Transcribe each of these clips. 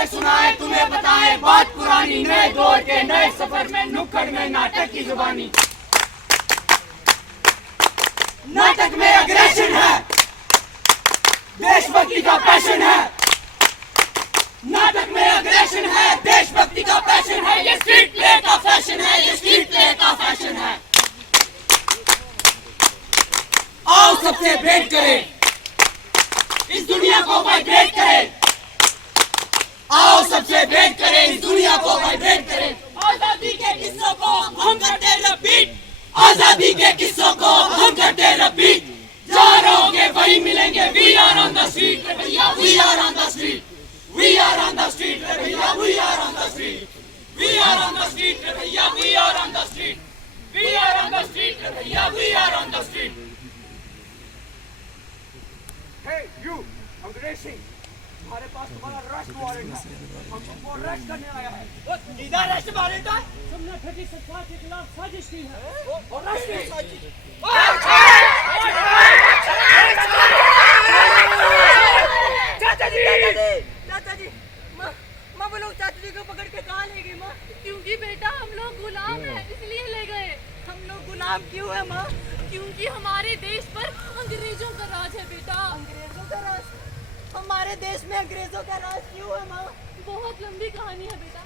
हमें सुनाए तुम्हें बताए बात पुरानी, नए दौर के नए सफर में नुक्कड़ में नाटक की जुबानी। नाटक में अग्रेशन है, देशभक्ति का पैशन है। नाटक में अग्रेशन है, देशभक्ति का पैशन है। ये स्ट्रीट प्ले का फैशन है, ये स्ट्रीट प्ले का फैशन है। आओ सबसे भेंट करें, इस दुनिया को वाइब्रेट करें। आओ सबसे भेंट करें, इस दुनिया को वाइब्रेट करें। आजादी के किस्सों को हम करते रिपीट, आजादी के किस्सों को हम करते रिपीट। जहाँ रहोगे वही मिलेंगे। We are on the street भैया, we are on the street, we are on the street भैया, we are on the street, we are on the street भैया, we are on the street, we are on the street भैया, we are on the street. Hey, you, अंग्रेज सिंह, हमारे पास तुम्हारा arrest warrant है। हम तुमको arrest करने आया है। किधर अरेस्ट वारंट है? तुमने ठगी सरकार के खिलाफ साजिश की है। अरेस्ट की साजिश। चाचा जी, माँ वो लोग चाचा जी को पकड़ के कहाँ ले गए माँ? क्योंकि बेटा हम लोग गुलाम हैं, इसलिए ले गए। हम लोग गुलाम क्यों है माँ? क्योंकि हमारे देश पर अंग्रेजों का राज है बेटा। अंग्रेजों का राज? हमारे देश में अंग्रेजों का राज क्यों है माँ? बहुत लंबी कहानी है बेटा,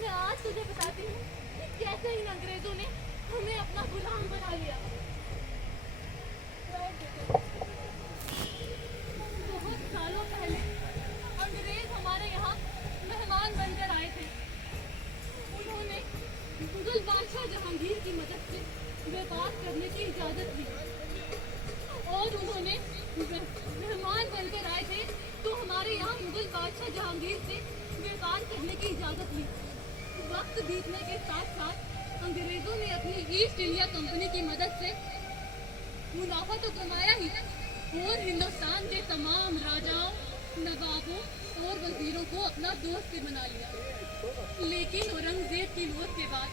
मैं आज तुझे बताती हूँ कि कैसे इन अंग्रेजों ने हमें अपना गुलाम बना लिया। बहुत सालों पहले अंग्रेज हमारे यहाँ मेहमान बनकर आए थे। उन्होंने मुगल बादशाह जहांगीर की मदद से व्यापार करने की इजाजत दी और उन्होंने मेहमान बनकर आए थे तो हमारे यहाँ मुगल बादशाह जहांगीर से व्यापार करने की इजाजत ली। वक्त बीतने के साथ साथ अंग्रेजों ने अपनी ईस्ट इंडिया कंपनी की मदद से मुनाफा तो कमाया ही और हिंदुस्तान के तमाम राजाओं, नवाबों और वजीरों को अपना दोस्त बना लिया। लेकिन औरंगजेब की मौत के बाद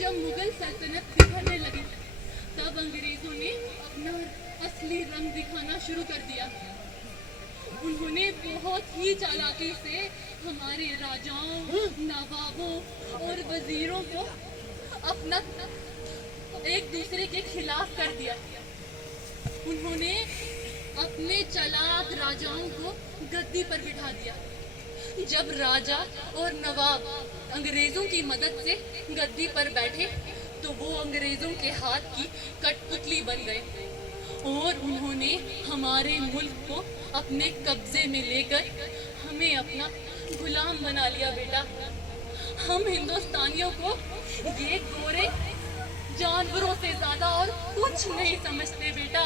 जब मुगल सल्तनत बिखरने लगी तब अंग्रेजों ने अपना असली रंग दिखाना शुरू कर दिया। उन्होंने बहुत ही चालाकी से हमारे राजाओं, नवाबों और वजीरों को अपना एक दूसरे के खिलाफ कर दिया। उन्होंने अपने चालाक राजाओं को गद्दी पर बिठा दिया। जब राजा और नवाब अंग्रेजों की मदद से गद्दी पर बैठे तो वो अंग्रेजों के हाथ की कठपुतली बन गए और उन्होंने हमारे मुल्क को अपने कब्जे में लेकर हमें अपना गुलाम बना लिया बेटा। हम हिंदुस्तानियों को ये गोरे जानवरों से ज्यादा और कुछ नहीं समझते बेटा।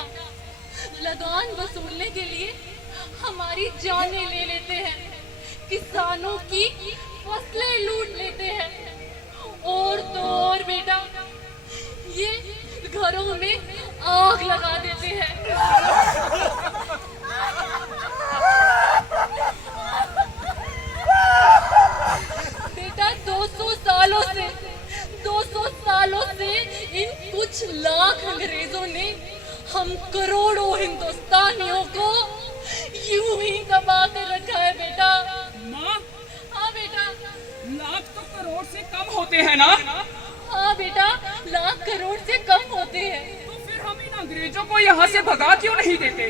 लगान वसूलने के लिए हमारी जानें ले लेते हैं, किसानों की फसलें लूट लेते हैं और तो और बेटा ये घरों में आग लगा देते हैं। बेटा 200 सालों से इन कुछ लाख अंग्रेजों ने हम करोड़ों हिंदुस्तानियों को यूं ही दबा कर रखा है बेटा। माँ, हाँ बेटा। लाख तो करोड़ से कम होते हैं ना? हाँ बेटा, लाख करोड़ से कम होते हैं। तो फिर हम इन अंग्रेजों को यहाँ से भगा क्यों नहीं देते?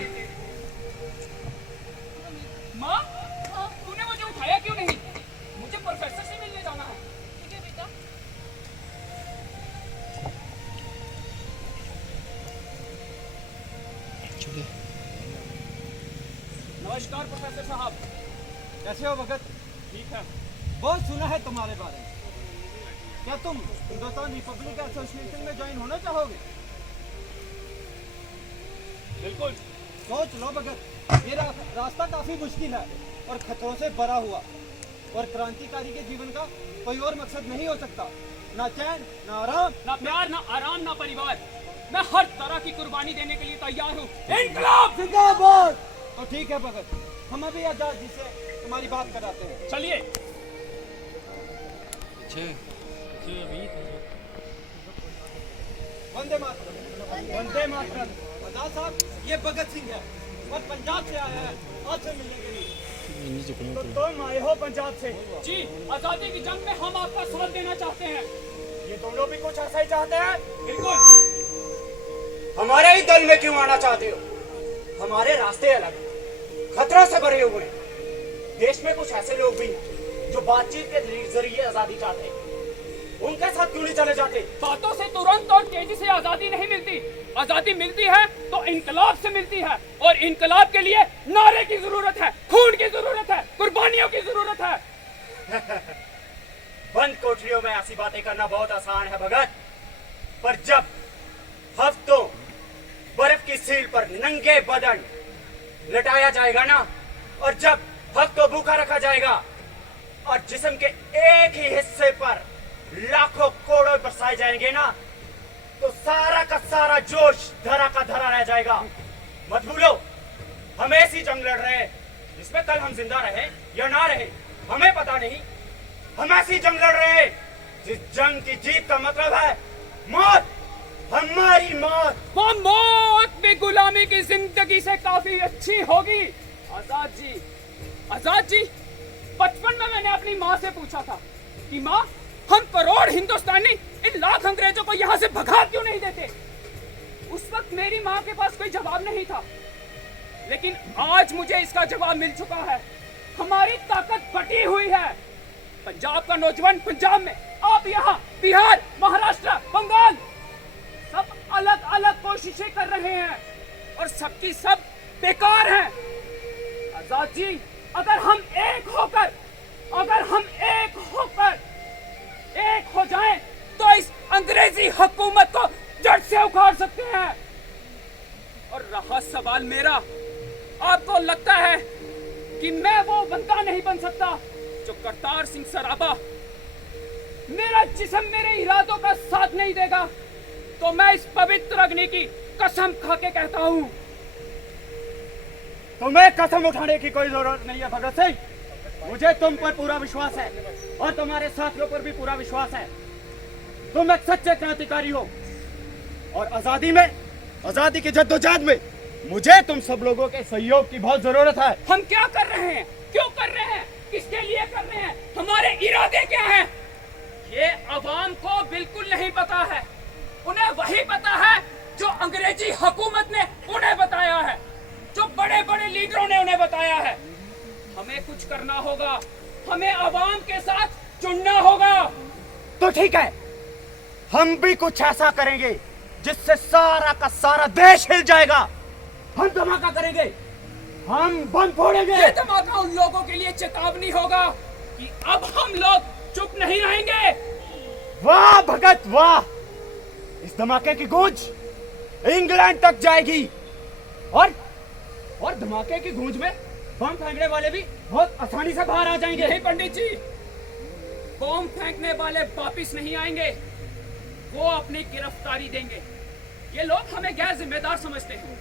माँ, तूने मुझे उठाया क्यों नहीं? मुझे प्रोफेसर से मिलने जाना है। ठीक है बेटा। नमस्कार प्रोफेसर साहब। कैसे हो भगत? ठीक है। बहुत सुना है तुम्हारे बारे में। क्या तुम हिंदुस्तान रिपब्लिक एसोसिएशन में ज्वाइन होना चाहोगे? बिल्कुल। सोच लो भगत, ये रास्ता काफी मुश्किल है और खतरों से भरा हुआ और क्रांतिकारी के जीवन का कोई और मकसद नहीं हो सकता। ना चैन, ना आराम, ना प्यार, ना आराम, ना परिवार। मैं हर तरह की कुर्बानी देने के लिए तैयार हूँ। इनकलाब जिंदाबाद। तो ठीक है भगत, हम अभी आजाद जी से तुम्हारी बात कराते हैं। चलिए। वंदे मातरम। वंदे मातरम। आजाद साहब, ये भगत सिंह है और पंजाब से आया है आपसे मिलने के लिए। तो तुम आए हो पंजाब से। जी, आजादी की जंग में हम आपका साथ देना चाहते हैं। ये तुम लोग भी कुछ ऐसा ही चाहते हैं? बिल्कुल। हमारे ही दल में क्यों आना चाहते हो? हमारे रास्ते अलग हैं, खतरों से भरे हुए हैं। देश में कुछ ऐसे लोग भी हैं जो बातचीत के जरिए आजादी चाहते हैं। उनके साथ क्यों नहीं चले जाते? बातों से तुरंत और तेजी से आजादी नहीं मिलती। आजादी मिलती है तो इनकलाब से मिलती है, और इनकलाब के लिए नारे की जरूरत है, खून की जरूरत है, कुर्बानियों की जरूरत है। बंद कोठरियों में ऐसी बातें करना बहुत आसान है भगत, पर जब हफ्तों बर्फ की सील पर नंगे बदन लटाया जाएगा ना, और जब हफ्तों भूखा रखा जाएगा, और जिस्म के एक ही हिस्से पर लाखों कोड़े बरसाए जाएंगे ना, तो सारा का सारा जोश धरा का धरा रह जाएगा। मत भूलो, हम ऐसी जंग लड़ रहे हैं जिसमें कल हम जिंदा रहे या ना रहे हमें पता नहीं। हम ऐसी जंग लड़ रहे हैं जिस जंग की जीत का मतलब है मौत, हमारी मौत। वो मौत भी गुलामी की जिंदगी से काफी अच्छी होगी। आजाद जी, आजाद जी, बचपन में मैंने अपनी माँ से पूछा था कि माँ, हम करोड़ हिंदुस्तानी इन लाख अंग्रेजों को यहाँ से भगा क्यों नहीं देते? उस वक्त मेरी माँ के पास कोई जवाब नहीं था, लेकिन आज मुझे इसका जवाब मिल चुका है। हमारी ताकत बटी हुई है। पंजाब का नौजवान पंजाब में, आप यहाँ बिहार, महाराष्ट्र, बंगाल, सब अलग अलग कोशिशें कर रहे हैं, और सबकी सब बेकार हैं। आजाद जी, अगर हम एक होकर एक हो जाएं, तो इस अंग्रेजी हुकूमत को जड़ से उखाड़ सकते हैं। और रहा सवाल मेरा, आपको लगता है कि मैं वो बंदा नहीं बन सकता जो करतार सिंह सराबा? मेरा जिस्म मेरे इरादों का साथ नहीं देगा, तो मैं इस पवित्र अग्नि की कसम खा के कहता हूँ। तुम्हें कसम उठाने की कोई जरूरत नहीं है भगत सिंह। मुझे तुम पर पूरा विश्वास है, और तुम्हारे साथियों पर भी पूरा विश्वास है। तुम एक सच्चे क्रांतिकारी हो, और आजादी की जद्दोजहद में मुझे तुम सब लोगों के सहयोग की बहुत जरूरत है। हम क्या कर रहे हैं, क्यों कर रहे हैं, किसके लिए कर रहे हैं, हमारे इरादे क्या हैं, ये अवाम को बिल्कुल नहीं पता है। उन्हें वही पता है जो अंग्रेजी हुकूमत ने उन्हें बताया है, जो बड़े बड़े लीडरों ने उन्हें बताया है। हमें कुछ करना होगा, हमें अवाम के साथ जुड़ना होगा। तो ठीक है, हम भी कुछ ऐसा करेंगे जिससे सारा का सारा देश हिल जाएगा। हम धमाका करेंगे, हम बम फोड़ेंगे। ये धमाका उन लोगों के लिए चेतावनी होगा कि अब हम लोग चुप नहीं रहेंगे। वाह भगत वाह, इस धमाके की गूंज इंग्लैंड तक जाएगी, और धमाके की गूंज में बम फेंकने वाले भी बहुत आसानी से बाहर आ जाएंगे। नहीं पंडित जी, बम फेंकने वाले वापिस नहीं आएंगे, वो अपनी गिरफ्तारी देंगे। ये लोग हमें गैर जिम्मेदार समझते हैं।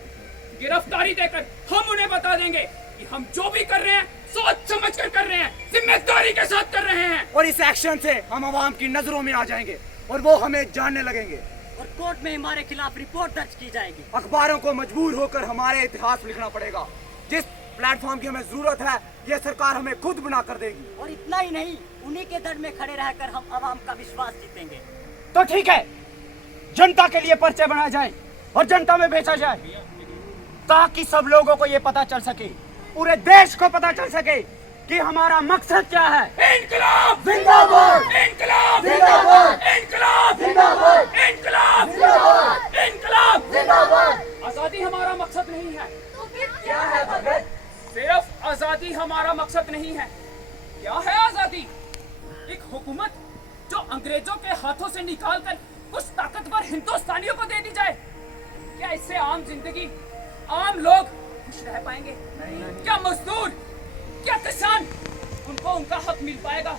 गिरफ्तारी देकर हम उन्हें बता देंगे कि हम जो भी कर रहे हैं सोच समझ कर रहे हैं, जिम्मेदारी के साथ कर रहे हैं। और इस एक्शन से हम आवाम की नजरों में आ जाएंगे, और वो हमें जानने लगेंगे, और कोर्ट में हमारे खिलाफ रिपोर्ट दर्ज की जाएगी। अखबारों को मजबूर होकर हमारे इतिहास लिखना पड़ेगा। जिस प्लेटफॉर्म की हमें जरूरत है, ये सरकार हमें खुद बना कर देगी। और इतना ही नहीं, उन्हीं के दर में खड़े रहकर हम आवाम का विश्वास जीतेंगे। तो ठीक है, जनता के लिए पर्चे बनाए जाए और जनता में बेचा जाए, ताकि सब लोगों को ये पता चल सके, पूरे देश को पता चल सके कि हमारा मकसद क्या है। इनकलाब जिंदाबाद, इनकलाब जिंदाबाद, इनकलाब जिंदाबाद, इनकलाब जिंदाबाद, इनकलाब। जिंदाबाद। आजादी हमारा मकसद नहीं है। तो फिर क्या है भगत? सिर्फ आजादी हमारा मकसद नहीं है। क्या है आजादी? एक हुकूमत जो अंग्रेजों के हाथों से निकालकर कुछ ताकतवर हिंदुस्तानियों को दे दी जाए। क्या इससे आम जिंदगी, आम लोग खुश रह पाएंगे? क्या मजदूर, क्या किसान, उनको उनका हक मिल पाएगा?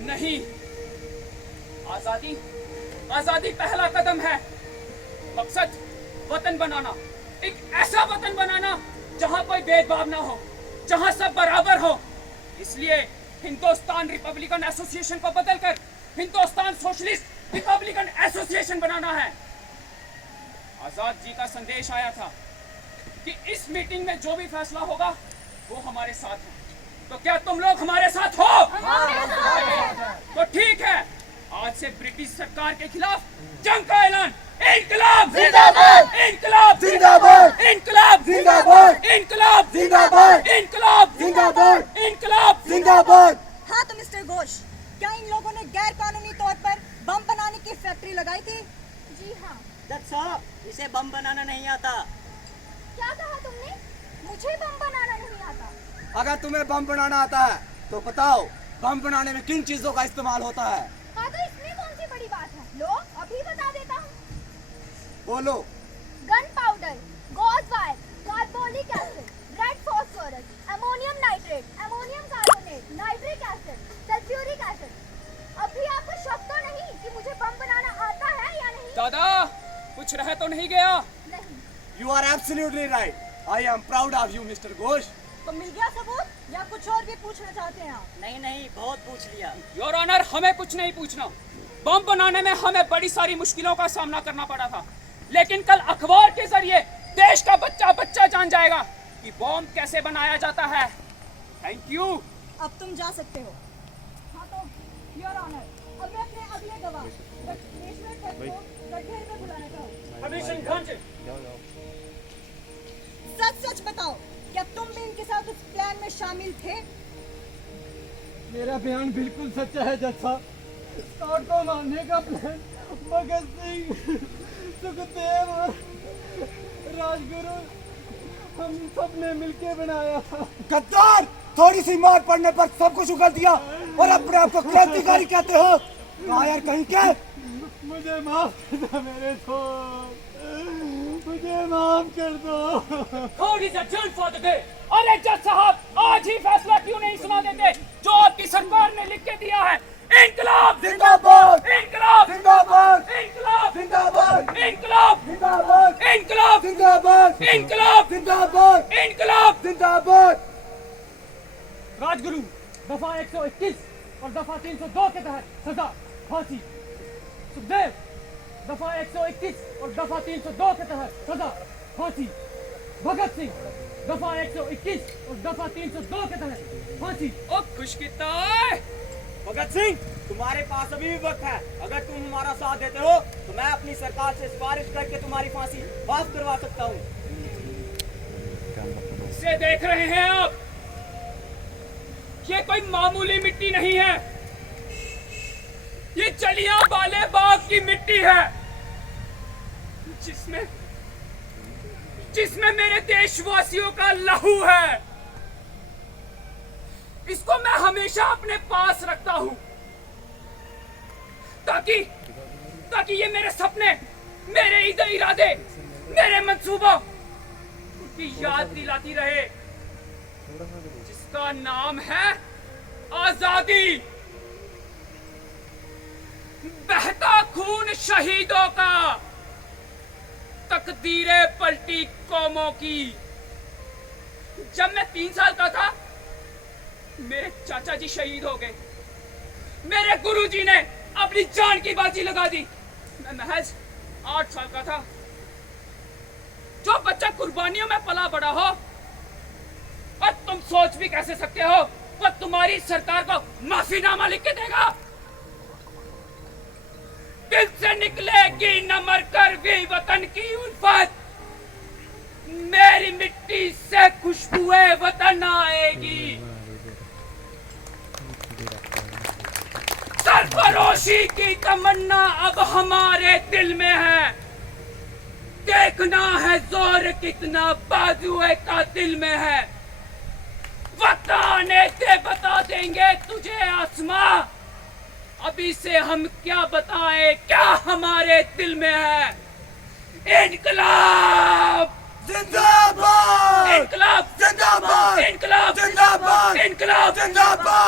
नहीं। आजादी पहला कदम है। मकसद वतन बनाना, एक ऐसा वतन बनाना जहां कोई भेदभाव ना हो, जहां सब बराबर हो। इसलिए हिंदुस्तान रिपब्लिकन एसोसिएशन को बदलकर हिंदुस्तान सोशलिस्ट रिपब्लिकन एसोसिएशन बनाना है। आजाद जी का संदेश आया था कि इस मीटिंग में जो भी फैसला होगा वो हमारे साथ है। तो क्या तुम लोग हमारे साथ हो? तो ठीक है, आज से ब्रिटिश सरकार के खिलाफ जंग का ऐलान। इनकलाब जिंदाबाद! इनकलाब जिंदाबाद! इनकलाब जिंदाबाद! इनकलाब जिंदाबाद! इनकलाब जिंदाबाद! इनकलाब जिंदाबाद! हाँ तो मिस्टर घोष, क्या इन लोगों ने गैर कानूनी तौर पर बम बनाने की फैक्ट्री लगाई थी? जी हाँ। जज साहब, इसे बम बनाना नहीं आता। क्या कहा तुमने? मुझे बम बनाना नहीं आता। अगर तुम्हें बम बनाना आता है तो बताओ, बम बनाने में किन चीजों का इस्तेमाल होता है? हाँ तो इसमें कौन सी बड़ी बात है? लो अभी बता देता हूँ। बोलो। Gunpowder, gauze wire, carbolic acid, red phosphorus, ammonium nitrate, ammonium carbonate, nitric acid, sulphuric acid. अभी आपको शक तो नहीं कि मुझे बम बनाना आता है या नहीं? दादा, कुछ रह तो नहीं गया? नहीं। You are absolutely right. I am proud of you, Mr. Ghosh. तो मिल गया सबूत या कुछ और भी पूछना चाहते हैं आप? नहीं नहीं, बहुत पूछ लिया। योर ऑनर, हमें कुछ नहीं पूछना। बम बनाने में हमें बड़ी सारी मुश्किलों का सामना करना पड़ा था, लेकिन कल अखबार के जरिए देश का बच्चा बच्चा जान जाएगा कि बम कैसे बनाया जाता है। Thank you. अब तुम जा सकते हो। हाँ तो योर ऑनर, अब मैं अपने अगले गवाह रेशमेट दत्त को गठेर में बुलाना चाहूँ। सच सच बताओ, क्या तुम भी इनके साथ उस प्लान में शामिल थे? मेरा बयान बिल्कुल सच्चा है जज साहब। स्कॉट को मारने का प्लान भगत सिंह, सुखदेव और राजगुरु हम सब ने मिलके बनाया था। गद्दार! थोड़ी सी मार पड़ने पर सब कुछ उगल दिया और अपने आप को क्रांतिकारी कहते हो? कायर कहीं के! मुझे माफ कर दो मेरे दोस्त, मुझे माफ कर दो। Court is adjourned for the day. अरे जज साहब, आज ही फैसला क्यों नहीं सुना देते जो आपकी सरकार ने लिख के दिया है? इनकलाब जिंदाबाद! इनकलाब जिंदाबाद! इनकलाब जिंदाबाद! इनकलाब जिंदाबाद! इनकलाब जिंदाबाद! इनकलाब जिंदाबाद! इनकलाब। जिंदाबाद! राजगुरु, दफा 121 और दफा 302 के तहत सजा फांसी। सुखदेव, दफा 121 और दफा 302 के तहत सजा फांसी। भगत सिंह, दफा 121 और दफा 302 के तहत फांसी। ओ खुशकिताय! भगत सिंह, तुम्हारे पास अभी भी वक्त है। अगर तुम हमारा साथ देते हो तो मैं अपनी सरकार से सिफारिश करके तुम्हारी फांसी माफ करवा सकता हूँ। इसे देख रहे हैं आप, ये कोई मामूली मिट्टी नहीं है, ये जलियांवाले बाग की मिट्टी है, जिसमें मेरे देशवासियों का लहू है। इसको मैं हमेशा अपने पास रखता हूं ताकि ये मेरे सपने, मेरे इरादे, मेरे मंसूबों की याद दिलाती रहे, जिसका नाम है आजादी। बहता खून शहीदों का, तकदीरें पलटी कौमों की। जब मैं 3 साल का था, मेरे चाचा जी शहीद हो गए। मेरे गुरुजी ने अपनी जान की बाजी लगा दी। मैं महज 8 साल का था। जो बच्चा कुर्बानियों में पला बड़ा हो, और तुम सोच भी कैसे सकते हो वो तुम्हारी सरकार को माफीनामा लिख के देगा? दिल से निकलेगी न मरकर भी वतन की उल्फत, मेरी मिट्टी से खुशबुए वतन आएगी। सरफरोशी की तमन्ना अब हमारे दिल में है, देखना है जोर कितना बाजुए का दिल में है। बताने से बता देंगे तुझे आसमां, अभी से हम क्या बताएं क्या हमारे दिल में है। इनकलाब जिंदाबाद! इनकलाब जिंदाबाद! इनकलाब जिंदाबाद! इनकलाब जिंदाबाद!